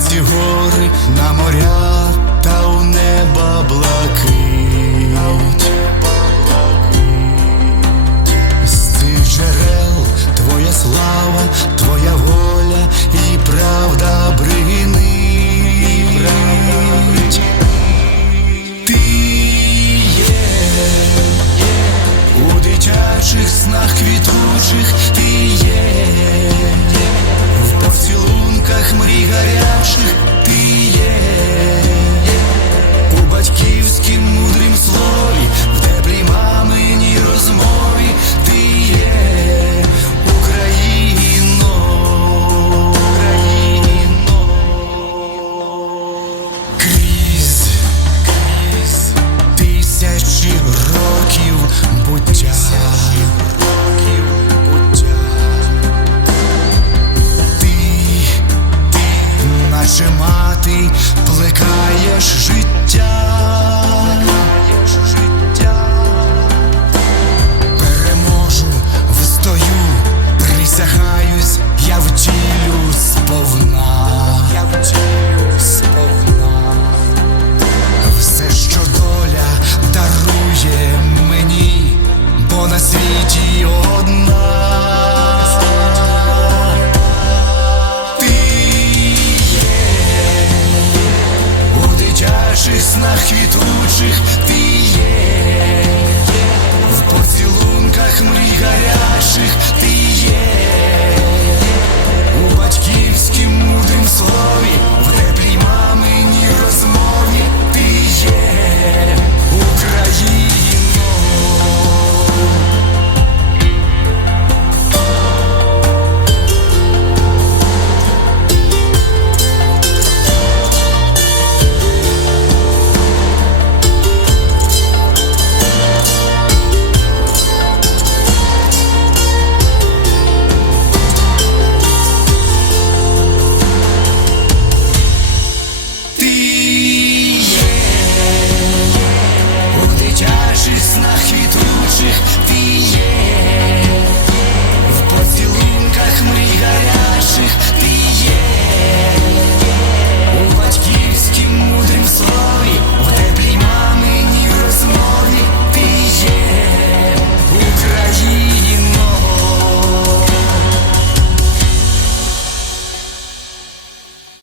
ці гори, на моря та у неба блакить. З цих джерел твоя слава, твоя воля і правда бринить. Ти є у дитячих снах квітучих наче мати, плекаєш життя. наших снах квітучих ти є, в поцілунках мрій гарячих.